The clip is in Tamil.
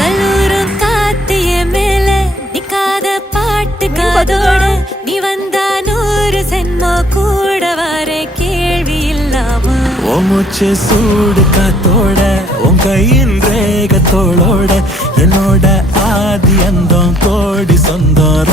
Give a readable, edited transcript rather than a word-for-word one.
கல்லூரும் காத்திய மேல நிக்காத பாட்டு காதோட நீ வந்தா 100 சென்மோ கூட வர கேள்வி இல்லாம மூச்சு சூடு காத்தோட உன் கையின் ரேகத்தோளோட என்னோட ஆதி அந்தம் கோடி சொந்தம்